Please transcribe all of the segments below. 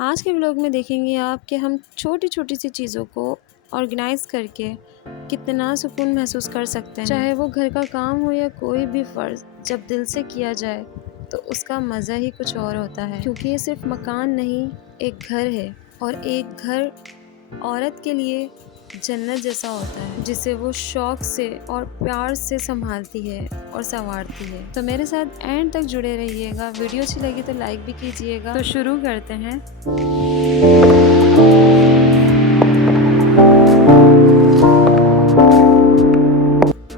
आज के व्लॉग में देखेंगे आप कि हम छोटी छोटी सी चीज़ों को ऑर्गेनाइज करके कितना सुकून महसूस कर सकते हैं। चाहे वो घर का काम हो या कोई भी फ़र्ज़, जब दिल से किया जाए तो उसका मज़ा ही कुछ और होता है। क्योंकि ये सिर्फ मकान नहीं, एक घर है, और एक घर औरत के लिए जन्नत जैसा होता है, जिसे वो शौक से और प्यार से संभालती है और संवारती है। तो मेरे साथ एंड तक जुड़े रहिएगा। वीडियो अच्छी लगी तो लाइक भी कीजिएगा। तो शुरू करते हैं।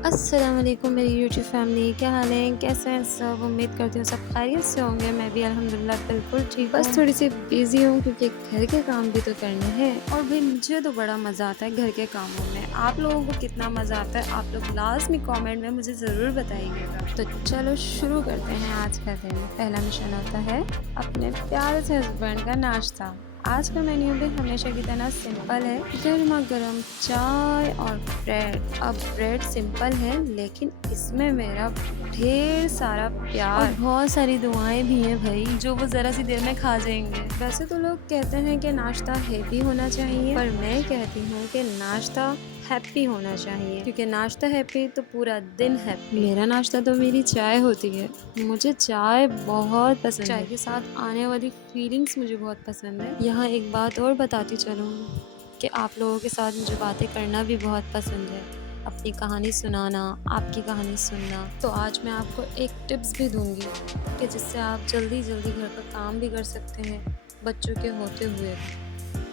अस्सलाम वालेकुम मेरी यूट्यूब फैमिली, क्या हाल है, कैसे हैं सब। उम्मीद करती हूँ सब खैरियत से होंगे। मैं भी अल्हम्दुलिल्लाह बिल्कुल ठीक। बस थोड़ी सी बिजी हूँ क्योंकि घर के काम भी तो करने हैं, और भाई मुझे तो बड़ा मज़ा आता है घर के कामों में। आप लोगों को कितना मज़ा आता है आप लोग लास्ट में कमेंट में मुझे ज़रूर बताइएगा। तो चलो शुरू करते हैं आज का दिन। पहला मिशन होता है अपने प्यारे से हस्बैंड का नाश्ता। आज का मेन्यू भी हमेशा की तरह सिंपल है, गर्मा गर्म चाय और ब्रेड। अब ब्रेड सिंपल है लेकिन इसमें मेरा ढेर सारा प्यार और बहुत सारी दुआएं भी हैं भाई, जो वो ज़रा सी देर में खा जाएंगे। वैसे तो लोग कहते हैं कि नाश्ता हैवी होना चाहिए, पर मैं कहती हूँ कि नाश्ता हैप्पी होना चाहिए, क्योंकि नाश्ता हैप्पी तो पूरा दिन हैप्पी। मेरा नाश्ता तो मेरी चाय होती है। मुझे चाय बहुत पसंद है। चाय के साथ आने वाली फीलिंग्स मुझे बहुत पसंद है। यहाँ एक बात और बताती चलूँ कि आप लोगों के साथ मुझे बातें करना भी बहुत पसंद है, अपनी कहानी सुनाना, आपकी कहानी सुनना। तो आज मैं आपको एक टिप्स भी दूंगी कि जिससे आप जल्दी जल्दी घर का काम भी कर सकते हैं, बच्चों के होते हुए भी।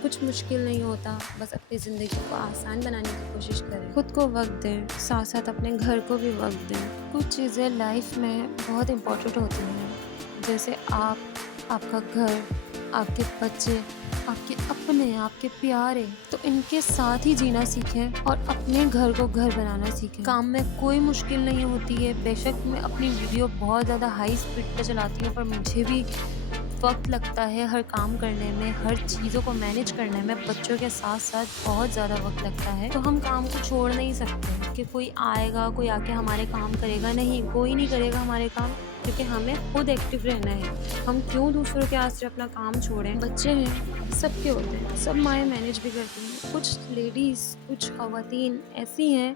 कुछ मुश्किल नहीं होता, बस अपनी ज़िंदगी को आसान बनाने की कोशिश करें। खुद को वक्त दें, साथ साथ अपने घर को भी वक्त दें। कुछ चीज़ें लाइफ में बहुत इम्पोर्टेंट होती हैं, जैसे आप, आपका घर, आपके बच्चे, आपके अपने, आपके प्यारे। तो इनके साथ ही जीना सीखें और अपने घर को घर बनाना सीखें। काम में कोई मुश्किल नहीं होती है। बेशक मैं अपनी वीडियो बहुत ज़्यादा हाई स्पीड पे चलाती हूँ, पर मुझे भी वक्त लगता है हर काम करने में, हर चीज़ों को मैनेज करने में। बच्चों के साथ साथ बहुत ज़्यादा वक्त लगता है, तो हम काम को छोड़ नहीं सकते कि कोई आएगा, कोई आके हमारे काम करेगा। नहीं, कोई नहीं करेगा हमारे काम, क्योंकि हमें खुद एक्टिव रहना है। हम क्यों दूसरों के आसरे अपना काम छोड़ें। बच्चे हैं, सबके होते हैं, सब माएँ मैनेज भी करती हैं। कुछ लेडीज़, कुछ ख़वातीन ऐसी हैं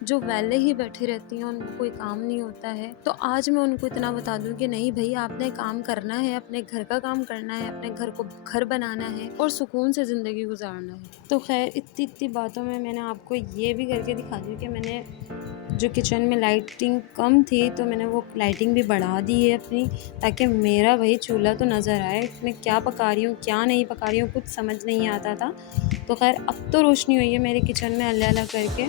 जो वैले ही बैठी रहती हैं, उनको कोई काम नहीं होता है। तो आज मैं उनको इतना बता दूं कि नहीं भाई, आपने काम करना है, अपने घर का काम करना है, अपने घर को घर बनाना है और सुकून से ज़िंदगी गुजारना है। तो खैर इतनी बातों में मैंने आपको ये भी करके दिखा दी कि मैंने जो किचन में लाइटिंग कम थी तो मैंने वो लाइटिंग भी बढ़ा दी है अपनी, ताकि मेरा भाई चूल्हा तो नज़र आए। मैं क्या पका रही हूँ क्या नहीं पका रही हूँ कुछ समझ नहीं आता था। तो खैर अब तो रोशनी हुई है मेरे किचन में अल्लाह अल्लाह करके,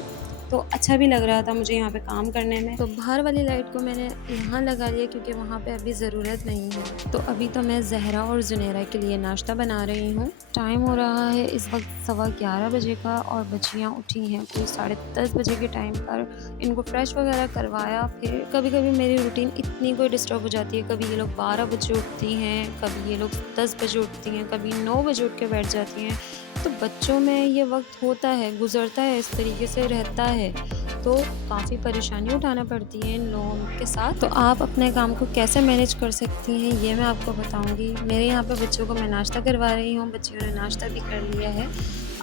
तो अच्छा भी लग रहा था मुझे यहाँ पे काम करने में। तो बाहर वाली लाइट को मैंने यहाँ लगा लिया क्योंकि वहाँ पे अभी ज़रूरत नहीं है। तो अभी तो मैं जहरा और जुनेरा के लिए नाश्ता बना रही हूँ। टाइम हो रहा है इस वक्त 11:15 बजे का, और बच्चियाँ उठी हैं कोई 10:30 बजे के टाइम पर। इनको फ्रेश वगैरह करवाया। फिर कभी कभी मेरी रूटीन इतनी कोई डिस्टर्ब हो जाती है। कभी ये लोग 12 बजे उठती हैं, कभी ये लोग 10 बजे उठती हैं, कभी 9 बजे उठ के बैठ जाती हैं। तो बच्चों में ये वक्त होता है, गुजरता है, इस तरीके से रहता है, तो काफ़ी परेशानी उठाना पड़ती है इन लोगों के साथ। तो आप अपने काम को कैसे मैनेज कर सकती हैं ये मैं आपको बताऊंगी। मेरे यहाँ पे बच्चों को मैं नाश्ता करवा रही हूँ, बच्चियों ने नाश्ता भी कर लिया है।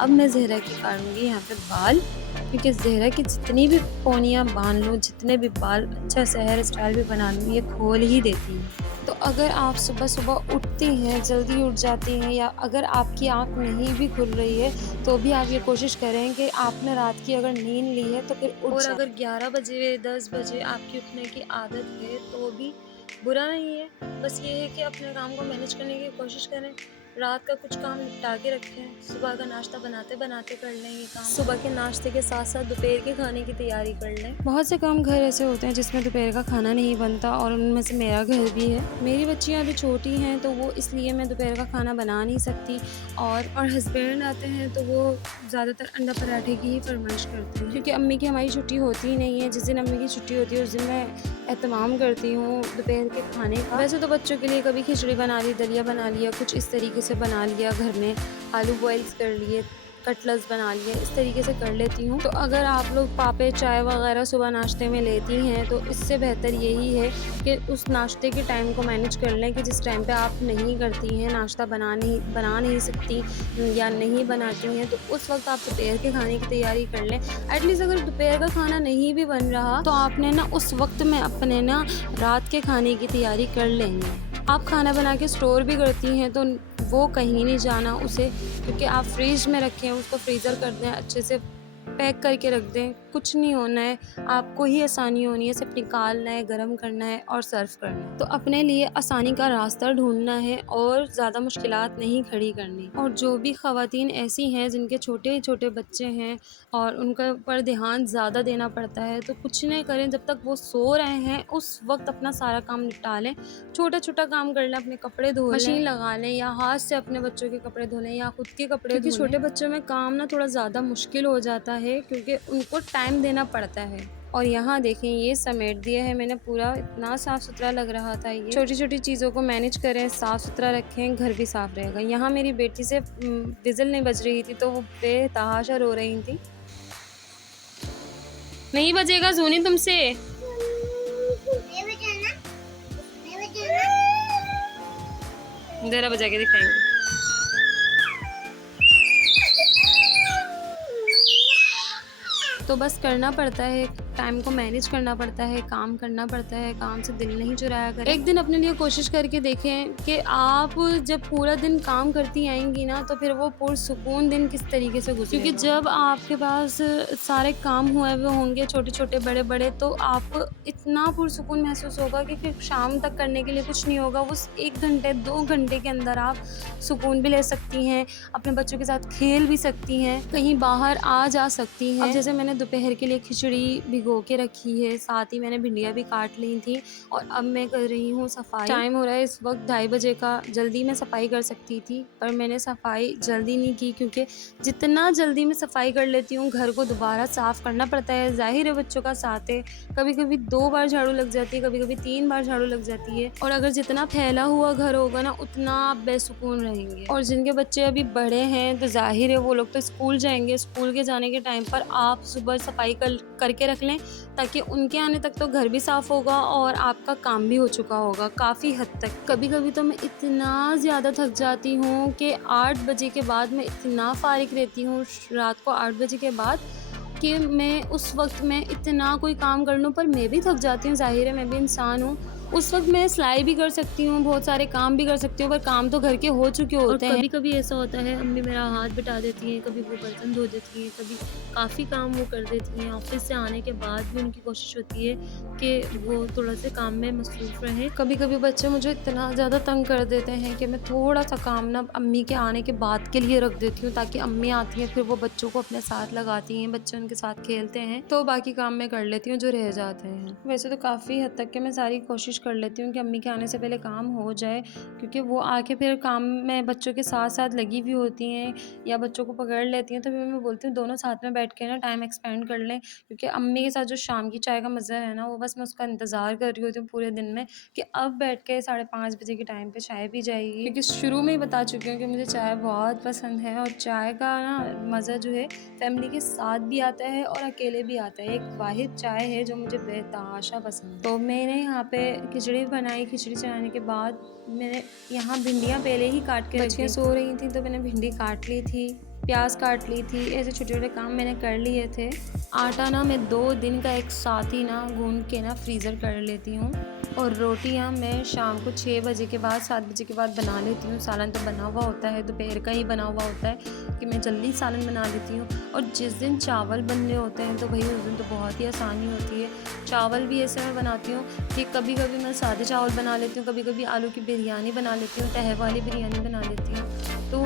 अब मैं ज़हरा की काटूँगी यहाँ पे बाल, क्योंकि ज़हरा की जितनी भी पोनियाँ बांध लूँ, जितने भी बाल अच्छा से हेयर स्टाइल भी बना लूँ, ये खोल ही देती है। तो अगर आप सुबह सुबह उठती हैं, जल्दी उठ जाती हैं, या अगर आपकी आँख नहीं भी खुल रही है तो भी आप ये कोशिश करें कि आपने रात की अगर नींद ली है तो फिर उठ जाएं। और अगर 11 बजे 10 बजे आपकी उठने की आदत है तो भी बुरा नहीं है। बस ये है कि अपने काम को मैनेज करने की कोशिश करें। रात का कुछ काम निपटा के रखें, सुबह का नाश्ता बनाते बनाते कर लें ये काम। सुबह के नाश्ते के साथ साथ दोपहर के खाने की तैयारी कर लें। बहुत से काम घर ऐसे होते हैं जिसमें दोपहर का खाना नहीं बनता, और उनमें से मेरा घर भी है। मेरी बच्चियां अभी छोटी हैं तो वो इसलिए मैं दोपहर का खाना बना नहीं सकती, और हस्बैंड आते हैं तो वो ज़्यादातर अंडा पराठे की ही फरमाइश करते हैं, क्योंकि अम्मी की हमारी छुट्टी होती ही नहीं है। जिस दिन अम्मी की छुट्टी होती है उस दिन मैं एहतमाम करती हूँ दोपहर के खाने का। वैसे तो बच्चों के लिए कभी खिचड़ी बना ली, दलिया बना लिया, कुछ इस तरीके से बना लिया घर में, आलू बॉइल्स कर लिए, कटलेट्स बना लिए, इस तरीके से कर लेती हूँ। तो अगर आप लोग पापे चाय वगैरह सुबह नाश्ते में लेती हैं तो इससे बेहतर यही है कि उस नाश्ते के टाइम को मैनेज कर लें कि जिस टाइम पे आप नहीं करती हैं, नाश्ता बना नहीं सकती या नहीं बनाती हैं, तो उस वक्त आप दोपहर के खाने की तैयारी कर लें। एटलीस्ट अगर दोपहर का खाना नहीं भी बन रहा तो आपने ना उस वक्त में अपने ना रात के खाने की तैयारी कर लेंगे। आप खाना बना के स्टोर भी करती हैं तो वो कहीं नहीं जाना उसे, क्योंकि आप फ्रिज में रखें, उसको फ्रीज़र कर दें, अच्छे से पैक करके रख दें, कुछ नहीं होना है, आपको ही आसानी होनी है, सिर्फ निकालना है, गरम करना है और सर्व करना है। तो अपने लिए आसानी का रास्ता ढूंढना है और ज़्यादा मुश्किलात नहीं खड़ी करनी। और जो भी ख़वातीन ऐसी हैं जिनके छोटे छोटे बच्चे हैं और उनके ऊपर ध्यान ज़्यादा देना पड़ता है, तो कुछ नहीं करें, जब तक वो सो रहे हैं उस वक्त अपना सारा काम निपटा लें, छोटा छोटा काम कर लें, अपने कपड़े धो लें, मशीन लगा लें या हाथ से अपने बच्चों के कपड़े धो लें या खुद के कपड़े धो लें। क्योंकि छोटे बच्चों में काम ना थोड़ा ज़्यादा मुश्किल हो जाता है क्योंकि उनको टाइम देना पड़ता है। और यहाँ देखें, ये समेट दिया है मैंने पूरा, इतना साफ़ सुथरा लग रहा था। ये छोटी छोटी चीज़ों को मैनेज करें, साफ़ सुथरा रखें, घर भी साफ़ रहेगा। यहाँ मेरी बेटी से विज़ल नहीं बज रही थी तो वो बेतहाशा रो रही थी। नहीं बजेगा जूनी तुमसे, जरा बजा के दिखाएंगे। तो बस करना पड़ता है, टाइम को मैनेज करना पड़ता है, काम करना पड़ता है, काम से दिल नहीं चुराया करें। एक दिन अपने लिए कोशिश करके देखें कि आप जब पूरा दिन काम करती आएंगी ना तो फिर वो पुरसुकून दिन किस तरीके से गुजरेगा। क्योंकि जब आपके पास सारे काम हुए हुए होंगे, छोटे छोटे बड़े बड़े, तो आप इतना पुरसुकून महसूस होगा कि फिर शाम तक करने के लिए कुछ नहीं होगा। उस 1 घंटे 2 घंटे के अंदर आप सुकून भी ले सकती हैं, अपने बच्चों के साथ खेल भी सकती हैं, कहीं बाहर आ जा सकती हैं। अब जैसे मैंने दोपहर के लिए खिचड़ी भिगो के रखी है, साथ ही मैंने भिंडियाँ भी काट ली थी और अब मैं कर रही हूँ सफाई। टाइम हो रहा है इस वक्त 2:30 बजे का। जल्दी मैं सफाई कर सकती थी पर मैंने सफाई जल्दी नहीं की, क्योंकि जितना जल्दी मैं सफाई कर लेती हूँ घर को दोबारा साफ़ करना पड़ता है। ज़ाहिर है बच्चों का साथ है, कभी कभी 2 बार झाड़ू लग जाती है, कभी कभी 3 बार झाड़ू लग जाती है। और अगर जितना फैला हुआ घर होगा ना उतना आप बेसुकून रहेंगे। और जिनके बच्चे अभी बड़े हैं तो ज़ाहिर है वो लोग तो स्कूल जाएंगे, स्कूल के जाने के टाइम पर आप सुबह सफाई करके रख लें ताकि उनके आने तक तो घर भी साफ़ होगा और आपका काम भी हो चुका होगा काफ़ी हद तक। कभी कभी तो मैं इतना ज़्यादा थक जाती हूँ कि 8 बजे के बाद मैं इतना फारिग रहती हूँ, रात को 8 बजे के बाद, कि मैं उस वक्त में इतना कोई काम कर लूँ पर मैं भी थक जाती हूँ। ज़ाहिर है मैं भी इंसान हूँ। उस वक्त मैं सिलाई भी कर सकती हूँ, बहुत सारे काम भी कर सकती हूँ, पर काम तो घर के हो चुके होते हैं। कभी कभी ऐसा होता है अम्मी मेरा हाथ बटा देती हैं, कभी वो बर्तन धो देती हैं, कभी काफ़ी काम वो कर देती हैं। ऑफिस से आने के बाद भी उनकी कोशिश होती है कि वो थोड़ा से काम में मसरूफ़ रहें। कभी कभी बच्चे मुझे इतना ज़्यादा तंग कर देते हैं कि मैं थोड़ा सा काम ना अम्मी के आने के बाद के लिए रख देती हूँ, ताकि अम्मी आती हैं फिर वो बच्चों को अपने साथ लगाती हैं, बच्चे उनके साथ खेलते हैं, तो बाकी काम मैं कर लेती हूँ जो रह जाते हैं। वैसे तो काफ़ी हद तक के मैं सारी कोशिश कर लेती हूँ कि अम्मी के आने से पहले काम हो जाए, क्योंकि वो आके फिर काम में बच्चों के साथ साथ लगी भी होती हैं या बच्चों को पकड़ लेती हैं। तो फिर मैं बोलती हूँ दोनों साथ में बैठ के ना टाइम एक्सपेंड कर लें, क्योंकि अम्मी के साथ जो शाम की चाय का मज़ा है ना वो बस मैं उसका इंतज़ार कर रही होती हूँ पूरे दिन में कि अब बैठ के 5:30 बजे के टाइम पर चाय पी जाएगी। क्योंकि शुरू में ही बता चुकी हूँ कि मुझे चाय बहुत पसंद है और चाय का ना मज़ा जो है फैमिली के साथ भी आता है और अकेले भी आता है। एक वाहिद चाय है जो मुझे बेतहाशा पसंद है। तो मैंने यहाँ पे खिचड़ी बनाई, खिचड़ी चढ़ाने के बाद मैंने यहाँ भिंडियाँ पहले ही काट के रखी, सो रही थी तो मैंने भिंडी काट ली थी, प्याज काट ली थी, ऐसे छोटे छोटे काम मैंने कर लिए थे। आटा ना मैं 2 दिन का एक साथ ही ना गूंद के ना फ्रीज़र कर लेती हूँ और रोटियाँ मैं शाम को 6 बजे के बाद 7 बजे के बाद बना लेती हूँ। सालन तो बना हुआ होता है, दोपहर का ही बना हुआ होता है कि मैं जल्दी सालन बना लेती हूँ। और जिस दिन चावल बनने होते हैं तो भाई उस दिन तो बहुत ही आसानी होती है। चावल भी ऐसे मैं बनाती हूँ कि कभी कभी मैं सादे चावल बना लेती हूँ, कभी कभी आलू की बिरयानी बना लेती हूँ, तहे वाली बिरयानी बना लेती हूँ। तो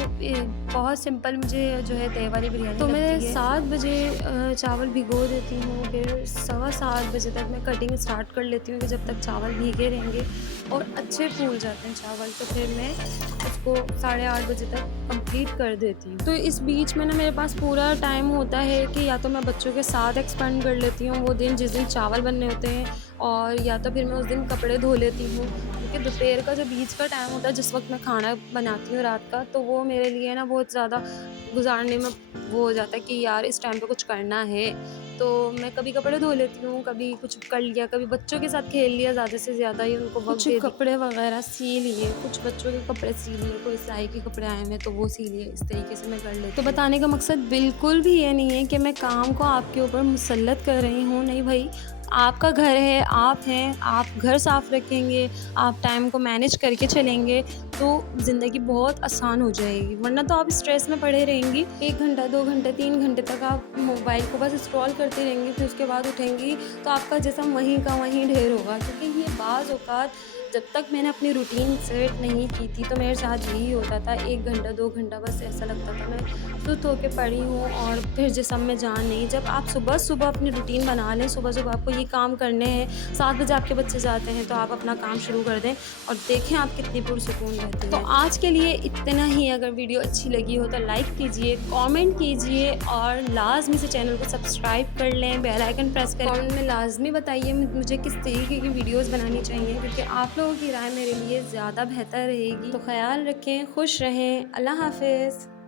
बहुत सिंपल मुझे जो है तहे वाली बिरयानी तो मैं 7 बजे चावल भिगो देती हूँ, फिर 7:15 बजे तक मैं कटिंग स्टार्ट कर लेती हूँ कि जब तक चावल भीगे रहेंगे और अच्छे फूल जाते हैं चावल, तो फिर मैं उसको 8:30 बजे तक कंप्लीट कर देती हूँ। तो इस बीच में ना मेरे पास पूरा टाइम होता है कि या तो मैं बच्चों के साथ एक्सपेंड कर लेती हूँ वो दिन जिस दिन चावल बनने होते हैं, और या तो फिर मैं उस दिन कपड़े धो लेती हूँ, क्योंकि दोपहर का जो बीच का टाइम होता है जिस वक्त मैं खाना बनाती हूँ रात का, तो वो मेरे लिए ना बहुत ज़्यादा गुज़ारने में वो हो जाता है कि यार इस टाइम पे कुछ करना है, तो मैं कभी कपड़े धो लेती हूँ, कभी कुछ कर लिया, कभी बच्चों के साथ खेल लिया, ज़्यादा से ज़्यादा ही उनको वक़्त दे दिया। कपड़े वग़ैरह सी लिए, कुछ बच्चों के कपड़े सी लिए, कोई सिलाई के कपड़े आए हैं तो वो सी लिए, इस तरीके से मैं कर लेती हूँ। तो बताने का मकसद बिल्कुल भी ये नहीं है कि मैं काम को आपके ऊपर मुसल्लत कर रही हूँ, नहीं भई, आपका घर है, आप हैं, आप घर साफ़ रखेंगे, आप टाइम को मैनेज करके चलेंगे, तो ज़िंदगी बहुत आसान हो जाएगी। वरना तो आप स्ट्रेस में पड़े रहेंगी, 1 घंटा, 2 घंटे, 3 घंटे तक आप मोबाइल को बस स्क्रॉल करती रहेंगी, फिर उसके बाद उठेंगी तो आपका जिस्म वहीं का वहीं ढेर होगा। क्योंकि ये बाज़ औक़ात जब तक मैंने अपनी रूटीन सेट नहीं की थी, तो मेरे साथ यही होता था, 1 घंटा, 2 घंटा बस ऐसा लगता था मैं सुस्त होके पड़ी हूँ और फिर जिस्म में जान नहीं। जब आप सुबह-सुबह अपनी रूटीन बना लें, सुबह-सुबह आपको ये काम करने हैं, 7 बजे आपके बच्चे जाते हैं, तो आप अपना काम शुरू कर दें और देखें आप कितनी पुरसुकून रहती हैं। तो आज के लिए इतना ही। अगर वीडियो अच्छी लगी हो तो लाइक कीजिए, कमेंट कीजिए और लाज़मी से चैनल को सब्सक्राइब कर लें, बेल आइकन प्रेस करें। कमेंट में लाज़मी बताइए मुझे किस तरीके की वीडियोज़ बनानी चाहिए, क्योंकि आप लोगों की राय मेरे लिए ज़्यादा बेहतर रहेगी। तो ख़याल रखें, खुश रहें, अल्लाह हाफ़िज़।